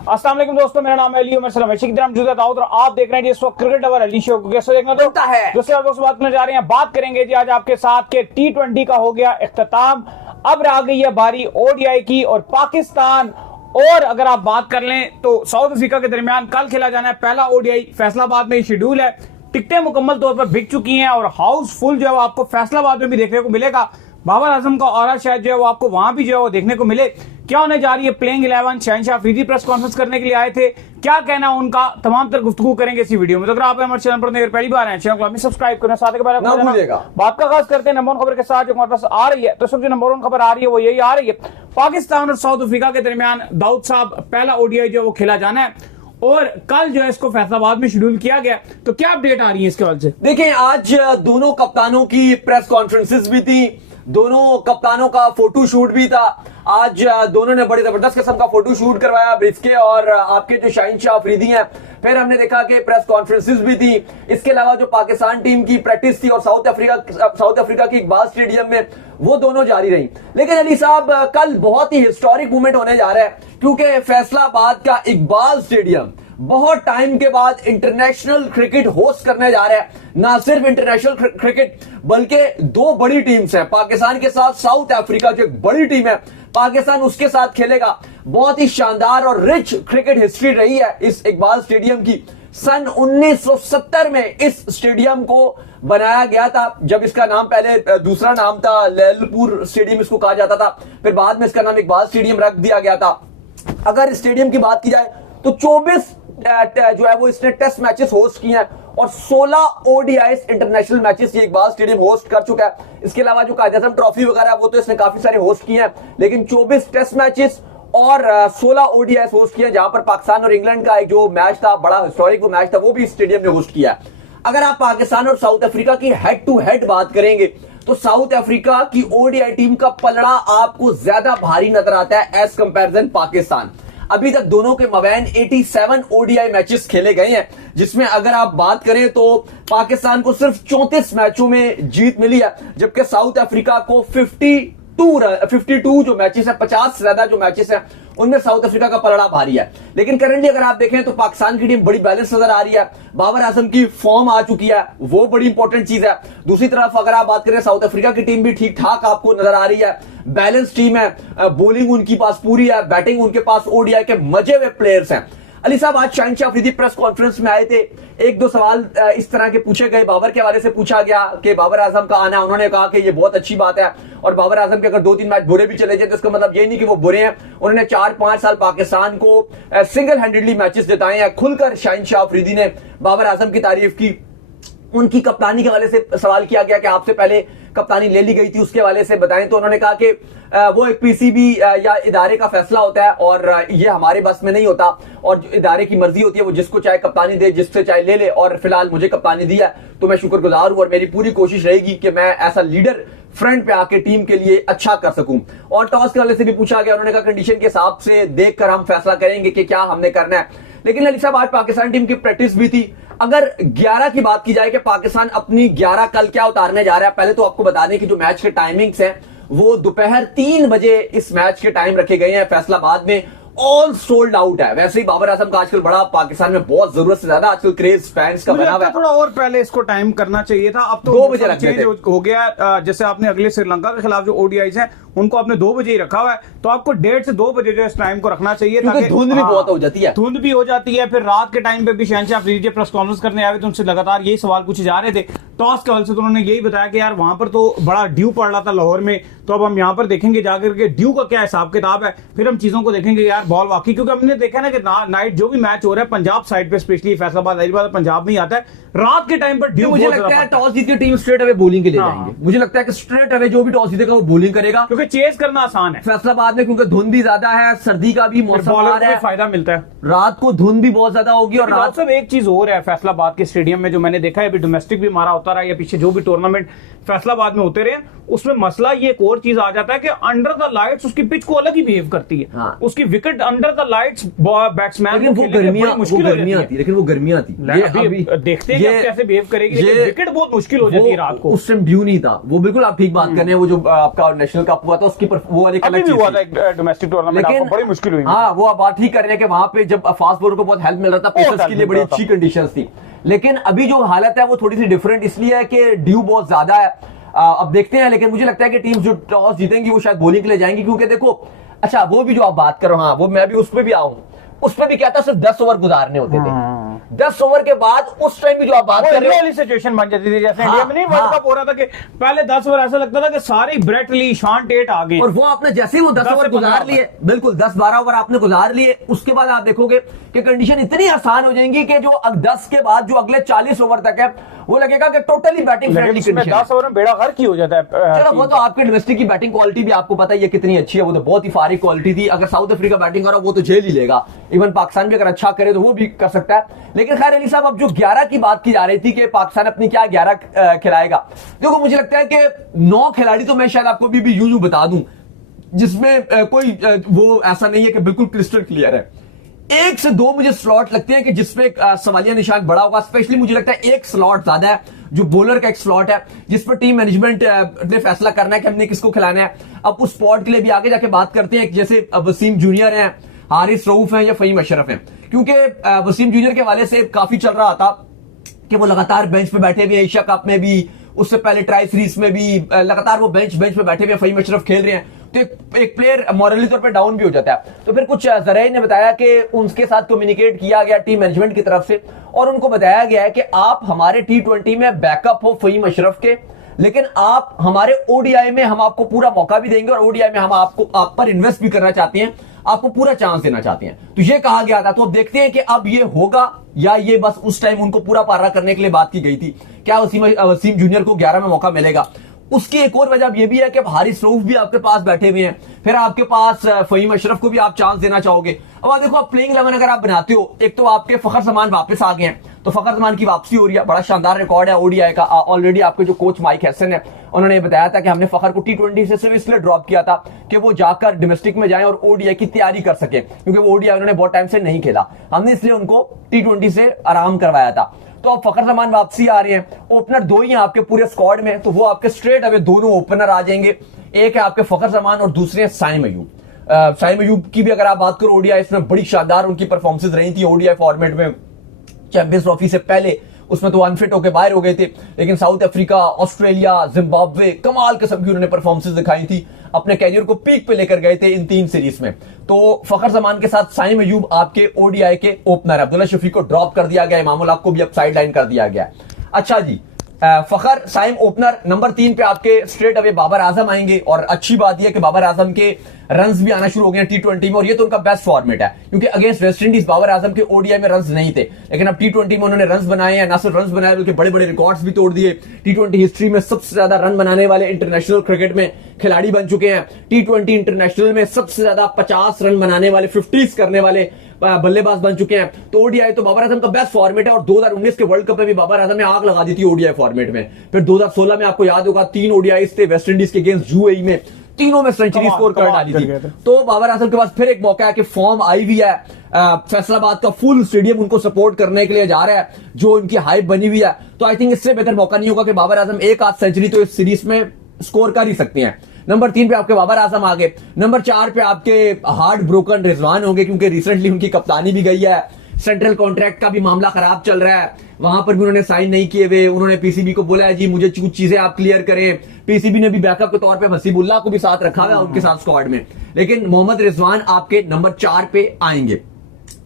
अस्सलाम वालेकुम दोस्तों, मेरा नाम है अली उमर सलाम दाऊद और आप देख रहे हैं इस वक्त क्रिकेट अवर अली शो को। कैसे देखना तो है दोस्तों आप दोस्तों बात करने जा रहे हैं, बात करेंगे जी आज आपके साथ के T20 का हो गया इख्तिताम। अब आ गई है बारी ओडीआई की और पाकिस्तान और अगर आप बात कर लें तो साउथ अफ्रीका के दरमियान कल खेला जाना है पहला ओडीआई। फैसलाबाद में शेड्यूल है, टिकटें मुकम्मल तौर पर बिक चुकी हैं और हाउसफुल जो है वो आपको फैसलाबाद में भी देखने को मिलेगा। बाबर आजम का ऑरा शायद जो है वो आपको वहां भी जो है वो देखने को मिले। क्या होने जा रही है प्लेइंग 11? शहनशाह अफरीदी प्रेस कॉन्फ्रेंस करने के लिए आए थे, क्या कहना उनका, तमाम तर गुफ्तगू करेंगे इसी वीडियो में। तो अगर आप हमारे चैनल पर पहली बार हैं, चैनल को सब्सक्राइब करें, साथ के बारे में बात का खास करते हैं नंबर वन खबर के साथ जो हमारे पास आ रही है। तो सबसे नंबर वन खबर आ रही है वो यही आ रही है, पाकिस्तान और साउथ अफ्रीका के दरमियान दाऊद साहब पहला ओडीआई जो वो खेला जाना है और कल जो है इसको फैसलाबाद में शेड्यूल किया गया। तो क्या अपडेट आ रही है इसके हवाले से? देखिए, आज दोनों कप्तानों की प्रेस कॉन्फ्रेंसेस भी थी, दोनों कप्तानों का फोटो शूट भी था। आज दोनों ने बड़ी जबरदस्त किस्म का फोटो शूट करवाया, ब्रिस्के और आपके जो शहनशाह अफरीदी हैं। फिर हमने देखा कि प्रेस कॉन्फ्रेंसेस भी थी। इसके अलावा जो पाकिस्तान टीम की प्रैक्टिस थी और साउथ अफ्रीका की इकबाल स्टेडियम में, वो दोनों जारी रही। लेकिन अली साहब, कल बहुत ही हिस्टोरिक मोमेंट होने जा रहा है क्योंकि फैसलाबाद का इकबाल स्टेडियम बहुत टाइम के बाद इंटरनेशनल क्रिकेट होस्ट करने जा रहा है। ना सिर्फ इंटरनेशनल क्रिकेट बल्कि दो बड़ी टीम्स हैं, पाकिस्तान के साथ साउथ अफ्रीका जो एक बड़ी टीम है, पाकिस्तान उसके साथ खेलेगा। बहुत ही शानदार और रिच क्रिकेट हिस्ट्री रही है इस इकबाल स्टेडियम की। सन 1970 में इस स्टेडियम को बनाया गया था, जब इसका नाम पहले दूसरा नाम था, लैलपुर स्टेडियम इसको कहा जाता था। फिर बाद में इसका नाम इकबाल स्टेडियम रख दिया गया था। अगर स्टेडियम की बात की जाए तो 24 जो है वो इसने टेस्ट मैचेस होस्ट किए हैं और 16 ओडीआईस इंटरनेशनल मैचेस ये इकबाल स्टेडियम होस्ट कर चुका है। इसके अलावा जो कायदे आज़म ट्रॉफी वगैरह वो तो इसने काफी सारे होस्ट किए हैं, लेकिन 24 टेस्ट मैचेस और 16 ओडीआईस होस्ट किए, जहां पर पाकिस्तान और इंग्लैंड का एक जो मैच था, बड़ा हिस्टोरिक वो मैच था, वो भी स्टेडियम ने होस्ट किया। अगर आप पाकिस्तान और साउथ अफ्रीका की हेड टू हेड बात करेंगे तो साउथ अफ्रीका की ओडीआई टीम का पलड़ा आपको ज्यादा भारी नजर आता है एज कंपैरिजन पाकिस्तान। अभी तक दोनों के मबैन 87 ओडीआई मैचेस खेले गए हैं, जिसमें अगर आप बात करें तो पाकिस्तान को सिर्फ 34 मैचों में जीत मिली है, जबकि साउथ अफ्रीका को 52 जो मैचेस है, 50 से ज्यादा जो मैचेस है उनमें साउथ अफ्रीका का पलड़ा भारी है। लेकिन करंटली अगर आप देखें तो पाकिस्तान की टीम बड़ी बैलेंस नजर आ रही है, बाबर आजम की फॉर्म आ चुकी है, वो बड़ी इंपॉर्टेंट चीज है। दूसरी तरफ अगर आप बात करें साउथ अफ्रीका की टीम भी ठीक ठाक आपको नजर आ रही है, बैलेंस टीम है, बॉलिंग उनके पास पूरी है, बैटिंग उनके पास ओडीआई के मजे हुए प्लेयर्स हैं। अली साहब, आज शहनशाह अफरीदी प्रेस कॉन्फ्रेंस में आए थे, एक दो सवाल इस तरह के पूछे गए, बाबर के हवाले से पूछा गया कि बाबर आजम का आना, उन्होंने कहा कि ये बहुत अच्छी बात है और बाबर आजम के अगर 2-3 मैच बुरे भी चले जाए तो इसका मतलब ये नहीं कि वो बुरे हैं। उन्होंने 4-5 साल पाकिस्तान को सिंगल हैंडेडली मैचेस जिताए हैं। खुलकर शहनशाह अफरीदी ने बाबर आजम की तारीफ की। उनकी कप्तानी के हवाले से सवाल किया गया कि आपसे पहले कप्तानी ले ली गई थी, उसके हवाले से बताएं। तो उन्होंने कहा कि वो एक पीसीबी या इदारे का फैसला होता है और ये हमारे बस में नहीं होता और इदारे की मर्जी होती है, वो जिसको चाहे कप्तानी दे, जिससे चाहे ले ले। और फिलहाल मुझे कप्तानी दिया तो मैं शुक्रगुजार हूं और मेरी पूरी कोशिश रहेगी कि मैं ऐसा लीडर फ्रंट पे आके टीम के लिए अच्छा कर सकूं। और टॉस के हवाले से भी पूछा गया, उन्होंने कहा कंडीशन के हिसाब से देखकर हम फैसला करेंगे कि क्या हमने करना है। लेकिन अली साहब, आज पाकिस्तान टीम की प्रैक्टिस भी थी। अगर 11 की बात की जाए कि पाकिस्तान अपनी 11 कल क्या उतारने जा रहा है, पहले तो आपको बता दें कि जो मैच के टाइमिंग्स हैं वो दोपहर 3 बजे इस मैच के टाइम रखे गए हैं फैसलाबाद में। ऑल सोल्ड आउट है। वैसे ही बाबर आजम का आजकल बड़ा पाकिस्तान में बहुत जरूरत से ज्यादा आजकल क्रेज फैंस का बना हुआ है। थोड़ा और पहले इसको टाइम करना चाहिए था, अब तो 2 बजे रखने थे। हो गया। जैसे आपने अगले श्रीलंका के खिलाफ जो ओडीआईज हैं उनको आपने 2 बजे ही रखा हुआ है, तो आपको 1:30 से 2 बजे जो इस टाइम को रखना चाहिए, ताकि धुंध भी बहुत हो जाती है। धुंध भी हो जाती है। फिर रात के टाइम पे भी शहनशाह अफरीदी प्रेस कॉन्फ्रेंस करने आए तो उनसे लगातार यही सवाल पूछे जा रहे थे। टॉस के हवाले से तो उन्होंने यही बताया कि यार वहां पर तो बड़ा ड्यू पड़ रहा था लाहौर में, तो अब हम यहाँ पर देखेंगे जाकर के ड्यू का क्या हिसाब किताब है, फिर हम चीजों को देखेंगे यार बॉल वाकई, क्योंकि हमने देखा ना कि नाइट जो भी मैच हो रहा है पंजाब साइड पे, स्पेशली फैसलाबाद पंजाब में ही आता है, रात के टाइम पर ड्यू। मुझे लगता है टॉस जीत के टीम स्ट्रेट अवे बॉलिंग के लिए जाएंगे। मुझे लगता है कि स्ट्रेट अवे जो भी टॉस जीतेगा वो बॉलिंग करेगा, क्योंकि चेस करना आसान है फैसलाबाद में, क्योंकि धुंध भी ज्यादा है, सर्दी का भी मौसम आ रहा है, फायदा मिलता है। रात को धुंध भी बहुत ज्यादा होगी। और रात सब एक चीज और है फैसलाबाद के स्टेडियम में जो मैंने देखा है, अभी डोमेस्टिक भी हमारा होता रहा या पीछे जो भी टूर्नामेंट फैसलाबाद में होते रहे, उसमें मसला ये एक और चीज आ जाता है कि अंडर द लाइट्स उसकी पिच को अलग ही बिहेव करती है। हाँ। उसकी wicket under the lights batsman लेकिन वो गर्मियां आती, लेकिन वो गर्मियां आती, देखते हैं कैसे बिहेव करेगी, विकेट बहुत मुश्किल हो जाती है रात को। उस टाइम ड्यू नहीं था वो, बिल्कुल आप ठीक बात कर रहे हैं। वो जो आपका नेशनल कप हुआ था उसकी वो वाली अभी भी हुआ था एक डोमेस्टिक टूर्नामेंट, लेकिन बड़ी मुश्किल हुई। हाँ, वो आप बात ठीक कर रहे हैं कि वहां पे जब फास्ट बॉलर को बहुत हेल्प मिल रहा था, पेसर्स के लिए बड़ी अच्छी कंडीशंस थी। लेकिन अभी जो हालत है वो थोड़ी सी डिफरेंट इसलिए है कि ड्यू बहुत ज्यादा है। अब देखते हैं, लेकिन मुझे लगता है कि टीम्स जो टॉस जीतेंगी वो शायद बॉलिंग के लिए जाएंगी, क्योंकि देखो अच्छा वो भी जो आप बात कर रहे हो, हाँ वो मैं भी उस पर भी आऊं, उसमें भी क्या था, सिर्फ 10 ओवर गुजारने होते थे। 10 ओवर के बाद उस टाइम भी जो आप बात कर रहे हो सिचुएशन बन जाती थी, जैसे हाँ, इंडिया में नहीं वर्ल्ड कप हो रहा था कि पहले 10 ओवर ऐसा लगता था कि सारे ब्रेट ली, शॉन टेट आ गए, और वो आपने जैसे ही वो 10 ओवर गुजार लिए, बिल्कुल 10-12 ओवर आपने गुजार लिए, उसके बाद आप देखोगे कि कंडीशन इतनी आसान हो जाएंगी कि जो 10 के बाद जो अगले 40 ओवर तक है वो लगेगा कि totally batting friendly condition. 10 over में बेड़ा गर्क ही हो जाता है। चलो वो तो आपके डोमेस्टिक की बैटिंग क्वालिटी भी आपको पता ही है कितनी अच्छी है, वो तो बहुत ही फारिग क्वालिटी थी। अगर साउथ अफ्रीका बैटिंग कर रहा वो तो झेल ही लेगा, इवन पाकिस्तान भी अगर अच्छा करे तो वो भी कर सकता है। लेकिन खैर अली साहब, अब जो 11 की बात की जा रही थी कि पाकिस्तान अपनी क्या 11 खिलाएगा, देखो मुझे लगता है कि 9 खिलाड़ी तो मैं शायद आपको भी यूं बता दूं, जिसमें कोई वो ऐसा नहीं है कि बिल्कुल क्रिस्टल क्लियर है। 1 से 2 मुझे स्लॉट लगते हैं कि जिसपे सवालिया निशान बड़ा होगा। स्पेशली मुझे लगता है एक स्लॉट ज्यादा है, जो बॉलर का एक स्लॉट है, जिस पर टीम मैनेजमेंट ने फैसला करना है कि हमने किसको खिलाना है। अब उस स्पॉट के लिए भी आगे जाके बात करते हैं, जैसे वसीम जूनियर हैं, हारिस रऊफ हैं या फहीम अशरफ हैं, क्योंकि वसीम जूनियर के हवाले से काफी चल रहा था कि वो लगातार बेंच पे बैठे हुए हैं, एशिया कप में भी, उससे पहले ट्राई सीरीज में भी लगातार वो बेंच पे बैठे हुए हैं, फहीम अशरफ खेल रहे हैं, तो एक प्लेयर मॉरली तौर पे डाउन भी हो जाता है। तो फिर कुछ जराए ने बताया कि उनके साथ कम्युनिकेट किया गया टीम मैनेजमेंट की तरफ से, और उनको बताया गया है कि आप हमारे T20 में बैकअप हो फहीम अशरफ के, लेकिन आप हमारे ओडीआई में हम आपको पूरा मौका भी देंगे, और ओडीआई में हम आप पर इन्वेस्ट भी करना चाहते हैं, आपको पूरा चांस देना चाहते हैं। तो ये कहा गया था। तो अब देखते हैं कि अब ये होगा या ये बस उस टाइम उनको पूरा पारा करने के लिए बात की गई थी। क्या वसीम जूनियर को 11 में मौका मिलेगा? उसकी एक और वजह यह भी है कि हारिस रऊफ भी आपके पास बैठे हुए हैं, फिर आपके पास फहीम अशरफ को भी आप चांस देना चाहोगे। अब आप देखो, आप प्लेइंग 11 अगर आप बनाते हो, एक तो आपके फखर जमान वापस आ गए हैं, तो फखर जमान की वापसी हो रही है, बड़ा शानदार रिकॉर्ड है ओडीआई का। ऑलरेडी आपके जो कोच माइक हैसन है, उन्होंने बताया था कि हमने फखर को T20 से सिर्फ इसलिए ड्रॉप किया था कि वो जाकर डोमेस्टिक में जाएं और ओडीआई की तैयारी कर सके, क्योंकि वो ओडीआई उन्होंने बहुत टाइम से नहीं खेला, हमने इसलिए उनको T20 से आराम करवाया था। तो अब फखर जमान वापसी आ रहे हैं, ओपनर 2 ही हैं आपके पूरे स्क्वाड में, तो वो आपके स्ट्रेट अवे दोनों ओपनर आ जाएंगे। एक है आपके फखर जमान और दूसरे हैं साइम अयूब। साइम अयूब की भी अगर आप बात करो, ओडीआई इसमें बड़ी शानदार उनकी परफॉर्मेंसेज रही थी ओडीआई फॉर्मेट में। चैंपियंस ट्रॉफी से पहले उसमें तो अनफिट होकर बाहर हो गए थे, लेकिन साउथ अफ्रीका, ऑस्ट्रेलिया, जिम्बाब्वे कमाल किस्म की उन्होंने परफॉर्मेंसेज दिखाई थी, अपने कैरियर को पीक पे लेकर गए थे इन 3 सीरीज में। तो फखर जमान के साथ साइम अयूब आपके ओडीआई के ओपनर। अब्दुल्ला शफीक को ड्रॉप कर दिया गया, इमामुल हक को भी अब साइड लाइन कर दिया गया। अच्छा जी, फखर साइम ओपनर। नंबर 3 पे आपके स्ट्रेट अवे बाबर आजम आएंगे, और अच्छी बात यह है कि बाबर आजम के रन्स भी आना शुरू हो गए T20 में, और ये तो उनका बेस्ट फॉर्मेट है, क्योंकि against West Indies Babar Azam के ओडीआई में रन्स नहीं थे, लेकिन अब T20 में उन्होंने रन्स बनाए हैं, ना सिर्फ रन्स बनाए बल्कि बड़े बड़े रिकॉर्ड्स भी तोड़ दिए। T20 हिस्ट्री में सबसे ज्यादा रन बनाने वाले इंटरनेशनल क्रिकेट में खिलाड़ी बन चुके हैं। T20 इंटरनेशनल में सबसे ज्यादा 50 रन बनाने वाले, 50s करने वाले बल्लेबाज बन चुके हैं। तो ओडीआई तो बाबर आजम का बेस्ट फॉर्मेट है, और 2019 के वर्ल्ड कप में भी बाबर आजम ने आग लगा दी थी ओडीआई फॉर्मेट में। फिर 2016 में आपको याद होगा 3 ओडीआईस थे वेस्ट इंडीज के अगेंस्ट यूएई में, तीनों में सेंचुरी स्कोर कर डाली थी। तो बाबर आजम के पास फिर एक मौका है कि फॉर्म आई हुई है, फैसलाबाद का फुल स्टेडियम उनको सपोर्ट करने के लिए जा रहा है, जो उनकी हाइप बनी हुई है। तो आई थिंक इससे बेहतर मौका नहीं होगा कि बाबर आजम एक आध सेंचुरी तो इस सीरीज में स्कोर कर ही सकते हैं। नंबर 3 पे आपके बाबर आजम आ गए। नंबर 4 पे आपके हार्ट ब्रोकन रिजवान होंगे, क्योंकि रिसेंटली उनकी कप्तानी भी गई है, सेंट्रल कॉन्ट्रैक्ट का भी मामला खराब चल रहा है, वहां पर भी उन्होंने साइन नहीं किए हुए। उन्होंने पीसीबी को बोला है जी मुझे कुछ चीजें आप क्लियर करें। पीसीबी ने भी बैकअप के तौर पे हसीबुल्लाह को भी साथ रखा हुआ है उनके साथ स्क्वाड में, लेकिन मोहम्मद रिजवान आपके नंबर 4 पे आएंगे।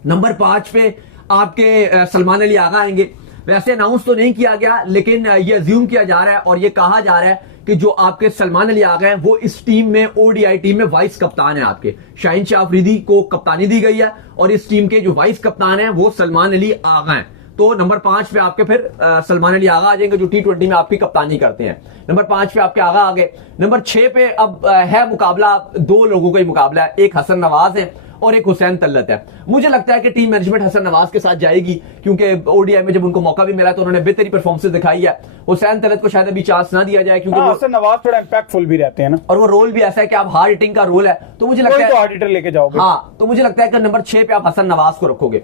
नंबर 5 पे आपके सलमान अली आगा आएंगे। वैसे अनाउंस तो नहीं किया गया, लेकिन ये अज्यूम किया जा रहा है और ये कहा जा रहा है कि जो आपके सलमान अली आगा हैं वो इस टीम में, ओडीआई टीम में वाइस कप्तान है। आपके शाहीन शाह अफरीदी को कप्तानी दी गई है, और इस टीम के जो वाइस कप्तान है वो सलमान अली आगा हैं। तो नंबर 5 पे आपके फिर सलमान अली आगा आ जाएंगे, जो T20 में आपकी कप्तानी करते हैं। नंबर 5 पे आपके आगा आ गए। नंबर 6 पे अब है मुकाबला, 2 लोगों का ही मुकाबला है, एक हसन नवाज है और एक हुसैन तल्लत है। मुझे लगता है कि टीम मैनेजमेंट हसन नवाज के साथ जाएगी, क्योंकि ओडीआई में जब उनको मौका भी मिला तो उन्होंने बेहतरी परफॉर्मेंस दिखाई है। हुसैन तल्लत को शायद अभी चांस ना दिया जाए, क्योंकि हसन नवाज थोड़ा इंपैक्टफुल भी रहते हैं ना, और वो रोल भी ऐसा है कि आप हार्ड हिटिंग का रोल है, तो मुझे लगता है तो हार्ड हिटर लेके जाओगे। हाँ, तो मुझे लगता है कि नंबर 6 पे आप हसन नवाज को रखोगे।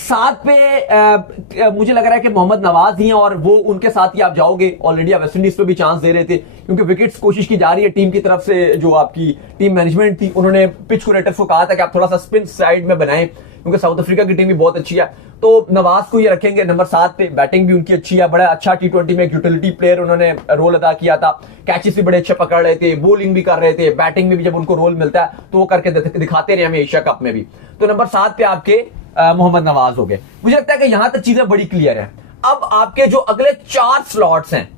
7 पे मुझे लग रहा है कि मोहम्मद नवाज ही हैं और वो उनके साथ ही आप जाओगे। ऑलरेडी आप वेस्ट इंडीज पे भी चांस दे रहे थे क्योंकि विकेट्स कोशिश की जा रही है टीम की तरफ से। जो आपकी टीम मैनेजमेंट थी उन्होंने पिच कुरेटर्स को कहा था कि आप थोड़ा सा स्पिन साइड में बनाएं क्योंकि साउथ अफ्रीका की टीम भी बहुत अच्छी है। तो नवाज को ये रखेंगे नंबर 7 पे। बैटिंग भी उनकी अच्छी है, बड़ा अच्छा T20 में एक यूटिलिटी प्लेयर उन्होंने रोल अदा किया था। कैचेस भी बड़े अच्छे पकड़ रहे थे, बॉलिंग भी कर रहे थे, बैटिंग में भी जब उनको रोल मिलता है तो वो करके दिखाते रहे हमें एशिया कप में भी। तो नंबर 7 पे आपके मोहम्मद नवाज हो गए। मुझे लगता है कि यहां तक चीजें बड़ी क्लियर है। अब आपके जो अगले 4 स्लॉट्स हैं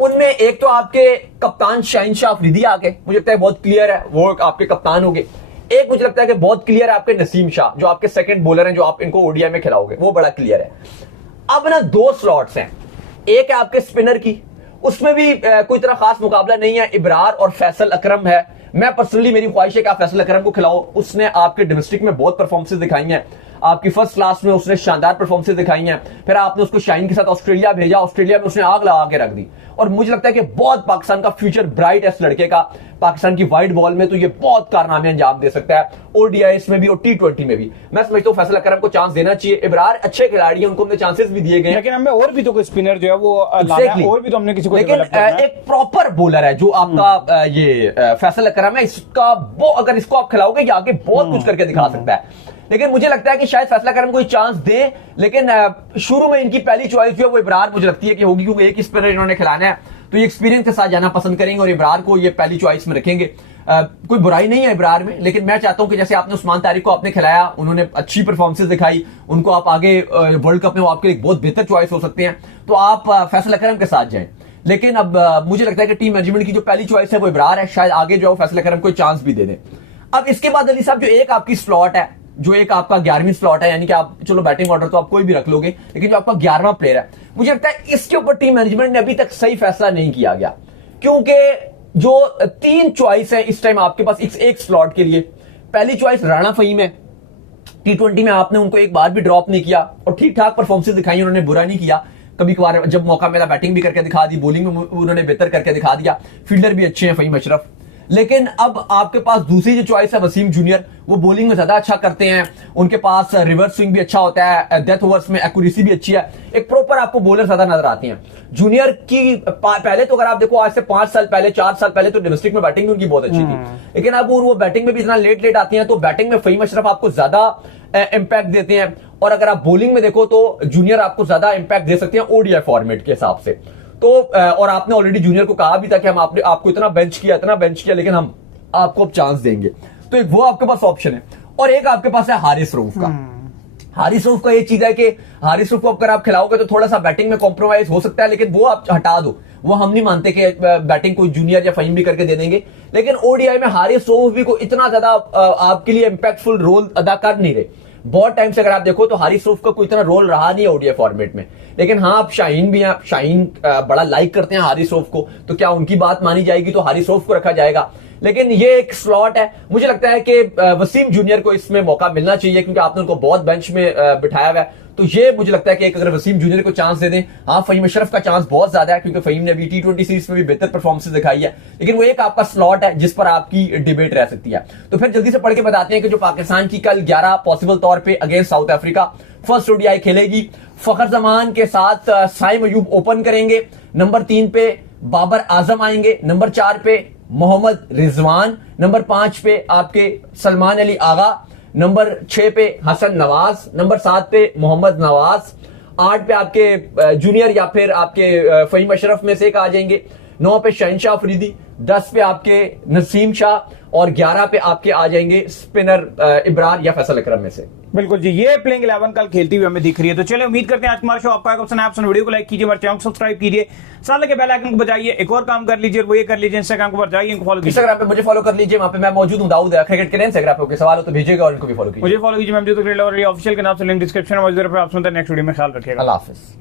उनमें एक तो आपके कप्तान शहनशाह अफरीदी आ गए, मुझे लगता है बहुत क्लियर है वो आपके कप्तान हो गए। एक मुझे लगता है कि बहुत क्लियर है आपके नसीम शाह जो आपके सेकंड बॉलर हैं, जो आप इनको ओडीआई में खिलाओगे, वो बड़ा क्लियर है। अब ना 2 स्लॉट्स हैं, एक है आपके स्पिनर की, उसमें भी कोई तरह खास मुकाबला नहीं है, इब्रार और फैसल अकरम है। मैं पर्सनली मेरी ख्वाहिश है कि आप फैसल अकरम को खिलाओ। उसने आपके डोमेस्टिक में बहुत परफॉर्मेंसेस दिखाई हैं, आपकी फर्स्ट क्लास में उसने शानदार परफॉर्मेंसेस दिखाई हैं। फिर आपने उसको शाइन के साथ ऑस्ट्रेलिया भेजा, ऑस्ट्रेलिया में उसने आग लगा के रख दी और मुझे लगता है कि बहुत पाकिस्तान का फ्यूचर ब्राइट है इस लड़के का। पाकिस्तान की वाइड बॉल में तो ये बहुत कारनामे अंजाम दे सकता है, ओडीआईएस में भी और T20 में भी। मैं समझता हूं फैसल अकरम को चांस देना चाहिए। इब्रार अच्छे खिलाड़ी हैं, उनको हमने चांसेस भी दिए गए, लेकिन हमें और भी तो कोई स्पिनर जो है वो लाना है, और भी तो हमने किसी को लेकिन डेवलप करना है। एक प्रॉपर बॉलर है जो आपका ये फैसल अकरम है, इसका अगर इसको आप खिलाओगे ये आगे बहुत कुछ करके दिखा सकता है। लेकिन मुझे लगता है कि शायद फैसला करम कोई चांस दे, लेकिन शुरू में इनकी पहली चॉइस जो है वो इब्रार मुझे लगती है कि होगी, क्योंकि एक ही स्पिनर इन्होंने खिलाना है तो ये एक्सपीरियंस के साथ जाना पसंद करेंगे और इब्रार को ये पहली चॉइस में रखेंगे। कोई बुराई नहीं है इब्रार में, लेकिन मैं चाहता हूं कि जैसे आपने उस्मान तारिक को आपने खिलाया, उन्होंने अच्छी परफॉर्मेंस दिखाई, उनको आप आगे वर्ल्ड कप में वो आपके लिए बहुत बेहतर चॉइस हो सकते हैं, तो आप फैसल करम के साथ जाएं। लेकिन अब मुझे लगता है कि टीम मैनेजमेंट की जो पहली चॉइस है वो इब्रार है, शायद आगे जो फैसल करम को चांस भी दे दें। अब इसके बाद अली साहब जो एक आपकी स्लॉट है, जो एक आपका 11वीं स्लॉट है, यानी कि आप चलो बैटिंग ऑर्डर तो आप कोई भी रख लोगे, लेकिन जो आपका 11वां प्लेयर है, मुझे लगता है इसके ऊपर टीम मैनेजमेंट ने अभी तक सही फैसला नहीं किया गया, क्योंकि जो 3 चॉइस है इस टाइम आपके पास एक स्लॉट के लिए। पहली चॉइस राणा फहीम है, T20 में आपने उनको एक बार भी ड्रॉप नहीं किया और ठीक ठाक परफॉर्मेंस दिखाई, उन्होंने बुरा नहीं किया, कभी कभार जब मौका मिला बैटिंग भी करके दिखा दी, बॉलिंग में उन्होंने बेहतर करके दिखा दिया, फील्डर भी अच्छे हैं फहीम अशरफ। लेकिन अब आपके पास दूसरी जो चॉइस है वसीम जूनियर, वो बॉलिंग में ज्यादा अच्छा करते हैं, उनके पास रिवर्स स्विंग भी अच्छा होता है, डेथ ओवर्स में एक्यूरेसी भी अच्छी है, एक प्रॉपर आपको बॉलर ज्यादा नजर आती हैं। जूनियर की पहले तो अगर आप देखो आज से 5 साल पहले 4 साल पहले तो डोमेस्टिक में बैटिंग भी उनकी बहुत अच्छी थी, लेकिन अब वो बैटिंग में भी इतना लेट आती है, तो बैटिंग में फहीम अशरफ आपको ज्यादा इंपैक्ट देते हैं, और अगर आप बॉलिंग में देखो तो जूनियर आपको ज्यादा इंपैक्ट दे सकते हैं ओडीआई फॉर्मेट के हिसाब से। तो और आपने ऑलरेडी जूनियर को कहा भी था कि हम आपको इतना बेंच किया, लेकिन हम आपको अब चांस देंगे, तो एक वो आपके पास ऑप्शन है। और एक आपके पास है हारिस रऊफ का। हारिस रऊफ का ये चीज है कि हारिस रऊफ को अगर आप खिलाओगे तो थोड़ा सा बैटिंग में कॉम्प्रोमाइज हो सकता है, लेकिन वो आप हटा दो, वो हम नहीं मानते कि बैटिंग कोई जूनियर या फहीम भी करके दे देंगे। लेकिन ओडीआई में हारिस रऊफ भी को इतना ज्यादा आपके लिए इंपैक्टफुल रोल अदा कर नहीं रहे। बहुत टाइम से अगर आप देखो तो हारिस रऊफ का कोई इतना रोल रहा नहीं है ओडीआई फॉर्मेट में। लेकिन हाँ, आप शाहीन भी हैं, शाहीन बड़ा लाइक करते हैं हारिस रऊफ को, तो क्या उनकी बात मानी जाएगी तो हारिस रऊफ को रखा जाएगा। लेकिन ये एक स्लॉट है, मुझे लगता है कि वसीम जूनियर को इसमें मौका मिलना चाहिए, क्योंकि आपने उनको बहुत बेंच में बिठाया हुआ है। तो ये मुझे लगता है कि अगर वसीम जूनियर को चांस दे दें, हाँ फहीम अशरफ का चांस बहुत ज्यादा है, क्योंकि फहीम ने अभी T20 सीरीज में भी बेहतर परफॉर्मेंस दिखाई है, लेकिन वो एक आपका स्लॉट है जिस पर आपकी डिबेट रह सकती है। तो फिर जल्दी से पढ़ के बताते हैं कि जो पाकिस्तान की कल 11 पॉसिबल तौर पर against south Africa first ODI खेलेगी। फखर जमान के साथ साइम अयूब ओपन करेंगे, नंबर 3 पे बाबर आजम आएंगे, नंबर 4 पे मोहम्मद रिजवान, नंबर 5 पे आपके सलमान अली आगा, नंबर 6 पे हसन नवाज, नंबर 7 पे मोहम्मद नवाज, 8 पे आपके जूनियर या फिर आपके फहीम अशरफ में से एक आ जाएंगे, 9 पे शहनशाह अफरीदी, 10 पे आपके नसीम शाह और 11 पे आपके आ जाएंगे स्पिनर इब्रार या फैसल अकरम में से। बिल्कुल जी, ये प्लेइंग 11 कल खेलती हुई हमें दिख रही है। तो चलिए उम्मीद करते हैं आज हमारा शो आपका पसंद आया। वीडियो को लाइक कीजिए, हमारे चैनल को सब्सक्राइब कीजिए, साथ लगे बेल आइकन को बजाइए। एक और काम कर लीजिए, वो ये कर लीजिए, इंस्टाग्राम पर जाइए, इनको फॉलो कीजिए, इंस्टाग्राम पे मुझे फॉलो कर लीजिए, वहां पे मैं मौजूद हूं, दाऊद क्रिकेट के इंस्टाग्राम पे। सवाल हो तो भेजिएगा और इनको भी फॉलो कीजिए, मुझे फॉलो कीजिए। मैं ऑफिशियल के नाम से लिंक डिस्क्रिप्शन में मौजूद है। आप सुनते हैं नेक्स्ट वीडियो में, ख्याल रखिएगा, अल्लाह हाफिज।